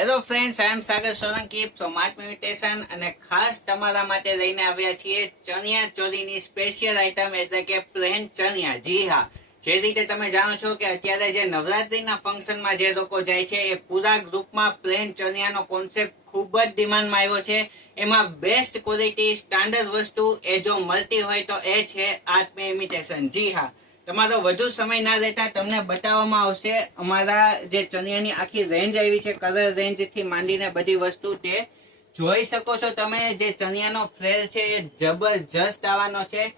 Hello friends, I am Sagar Solanki from art mutation અને ખાસ તમારા માટે લઈને આવ્યા છીએ ચણિયા ચોળીની સ્પેશિયલ આઇટમ એટલે કે પ્લેન ચણિયા. જી હા, જે રીતે તમે જાણો છો કે અત્યારે જે નવરાત્રીના ફંક્શનમાં જે લોકો જાય છે એ પૂરા ગ્રુપમાં પ્લેન ચણિયાનો કોન્સેપ્ટ ખૂબ જ ડિમાન્ડમાં આવ્યો છે. એમાં બેસ્ટ ક્વોલિટી સ્ટાન્ડર્ડ વસ્તુ એ જો મળતી હોય તો એ છે આર્ટ ઇમિટેશન. જી હા, તમારો વધુ સમય ના લેતા તમને બતાવવામાં આવશે અમારા જે ચણિયાની આખી રેન્જ આવી છે, કલર રેન્જ થી માંડીને બધી વસ્તુ તે જોઈ શકો છો તમે. જે ચણિયાનો ફ્લેર છે એ જબરજસ્ત આવવાનો છે.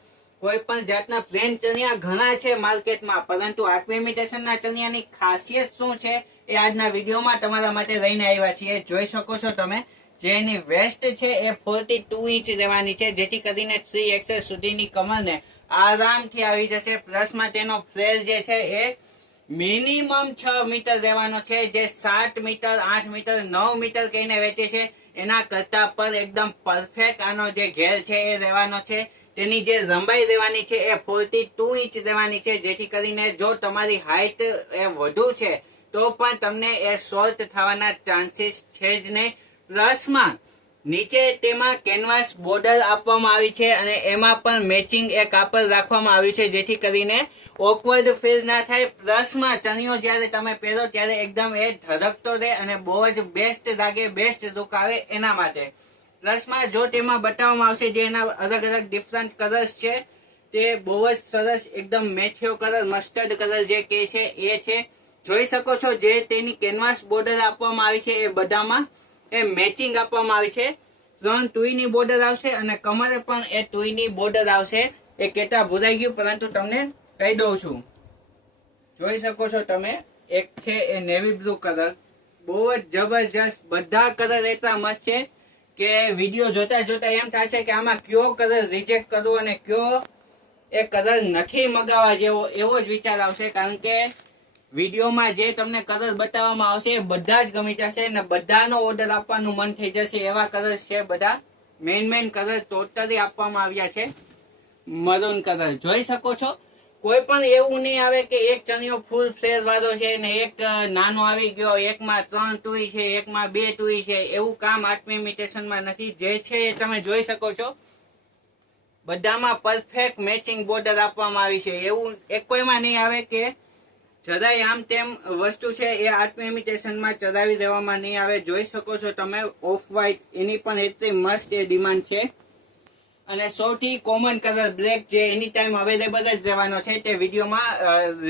કોઈ પણ જાતના પ્લેન ચણિયા ઘણા છે માર્કેટમાં, પરંતુ આર્ટ ઇમિટેશનના ચણિયાની ખાસિયત શું છે એ આજના વિડીયોમાં તમારા માટે લઈને આવ્યા છીએ. જોઈ શકો છો તમે, જે એની વેસ્ટ છે એ 42 ઇંચ રહેવાની છે, જેથી કરીને 3XL સુધીની કમરને આરામથી આવી જશે. પ્લસમાં તેનો ફ્લેર જે છે એ મિનિમમ 6 મીટર રહેવાનો છે. જે 7 મીટર 8 મીટર 9 મીટર કહીને વેચે છે એના કરતા પર એકદમ પરફેક્ટ આનો જે ઘેર છે એ રહેવાનો છે. તેની જે લંબાઈ રહેવાની છે એ 42 ઇંચ રહેવાની છે, જેથી કરીને જો તમારી હાઈટ એ વધુ છે તો પણ તમને એ શોર્ટ થવાના ચાન્સીસ છે જ નહીં. પ્લસમાં નીચે તેમાં કેનવાસ બોર્ડર આપવામાં આવી છે અને એમાં પણ મેચિંગ એ કાપડ રાખવામાં આવ્યું છે, જેથી કરીને ઓકવર્ડ ફીલ ના થાય. પ્લસમાં ચણિયો જ્યારે તમે પહેરો ત્યારે એકદમ એ ધડકતો રહે અને બહુ જ બેસ્ટ લાગે, બેસ્ટ લુક આવે એના માટે. પ્લસમાં જો તેમાં બતાવવામાં આવશે જે એના અલગ અલગ ડિફરન્ટ કલર્સ છે તે બહુ જ સરસ એકદમ મેથિયો કલર, મસ્ટર્ડ કલર જે કે છે એ છે. જોઈ શકો છો જે તેની કેનવાસ બોર્ડર આપવામાં આવી છે એ બધામાં એ મેચિંગ આપવામાં આવી છે. 3 ટુઈની બોર્ડર આવશે અને કમરે પણ એ ટુઈની બોર્ડર આવશે. એ કેતા ભૂલાઈ ગયું, પરંતુ તમને કહી દઉં છું. જોઈ શકો છો તમે, એક છે એ નેવી બ્લુ કલર, બહુ જ જબરજસ્ત. બધા કલર એટલા મસ્ત છે કે વિડીયો જોતા જોતા એમ થશે કે આમાં કયો કલર રિજેક્ટ કરવો અને કયો એ કલર નથી મગાવવા જેવો, એવો જ વિચાર આવશે. કારણ કે વિડીયોમાં જે તમને કલર બતાવવામાં આવશે એ બધા જ ગમી જશે અને બધાનો ઓર્ડર આપવાનું મન થઈ જશે. એવા કલર છે બધા. મેઇન કલર ટોટલી આપવામાં આવ્યા છે. મરૂન કલર જોઈ શકો છો. કોઈ પણ એવું નહીં આવે કે એક ચણિયો ફૂલ ફ્લેર વાળો છે ને એક નાનો આવી ગયો, એકમાં 3 ટુઈ છે, એકમાં 2 ટુઈ છે. એવું કામ આર્ટ ઇમિટેશનમાં નથી. જે છે એ તમે જોઈ શકો છો. બધામાં પરફેક્ટ મેચિંગ બોર્ડર આપવામાં આવી છે. એવું એક કોઈમાં નહીં આવે કે જરાય આમ તેમ વસ્તુ છે એ આર્ટ ઇમિટેશનમાં ચડાવી દેવામાં નહીં આવે. જોઈ શકો છો તમે, ઓફ વ્હાઈટ, એની પણ એટલી મસ્ત એ ડિમાન્ડ છે. અને સૌથી કોમન કલર બ્લેક, જે એની ટાઈમ અવેલેબલ જ રહેવાનો છે. તે વિડીયોમાં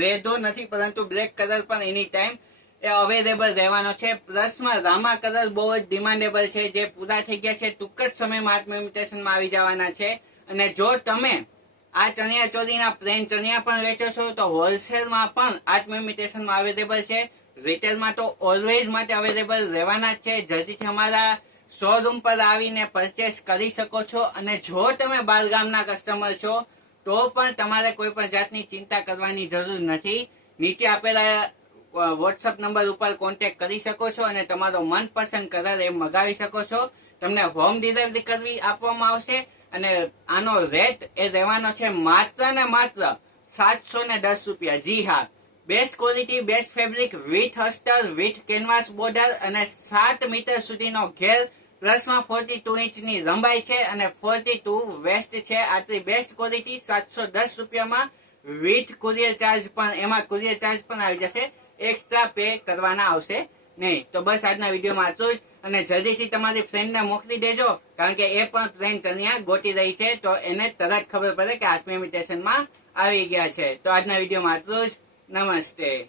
રેડો નથી, પરંતુ બ્લેક કલર પણ એની ટાઈમ એ અવેલેબલ રહેવાનો છે. પ્લસમાં રામા કલર બહુ જ ડિમાન્ડેબલ છે, જે પૂરા થઈ ગયા છે. ટૂંક જ સમયમાં આર્ટ ઇમિટેશનમાં આવી જવાના છે. અને જો તમે આ ચણિયા ચોળીના પ્લેન ચણિયા પણ વેચો છો તો હોલસેલમાં પણ આર્ટ ઇમિટેશનમાં અવેલેબલ છે. રિટેલમાં તો ઓલવેઝ માટે અવેલેબલ રહેવાના જ છે. જલ્દીથી અમારા શોરૂમ પર આવીને પરચેસ કરી શકો છો. અને જો તમે બહાર ગામના કસ્ટમર છો તો પણ તમારે કોઈ પણ જાતની ચિંતા કરવાની જરૂર નથી. નીચે આપેલા વોટ્સઅપ નંબર ઉપર કોન્ટેક્ટ કરી શકો છો અને તમારો મનપસંદ કલર એ મગાવી શકો છો. તમને હોમ ડિલિવરી કરવી આપવામાં આવશે. અને આનો રેટ એ રહેવાનો છે માત્ર ને માત્ર 710 રૂપિયા. જી હા, best quality, best fabric, with અસ્ટર, વિથ કેનવાસ બોર્ડર અને 7 મીટર સુધીનો ઘેર. પ્લસમાં 42 ઇંચની લંબાઈ છે અને 42 વેસ્ટ છે. આટલી બેસ્ટ ક્વોલિટી 710 રૂપિયામાં વિથ કુરિયર ચાર્જ પણ, એમાં કુરિયર ચાર્જ પણ આવી જશે. એક્સ્ટ્રા પે કરવાના આવશે નહીં. તો બસ આજના વિડીયોમાં આટલું જ. અને જલ્દીથી તમારી ફ્રેન્ડને મોકલી દેજો, કારણ કે એ પણ પ્લેન ચણિયા ગોતી રહી છે, તો એને તરત ખબર પડે કે આર્ટ ઇમિટેશનમાં આવી ગયા છે. તો આજના વિડીયોમાં આટલું જ. નમસ્તે.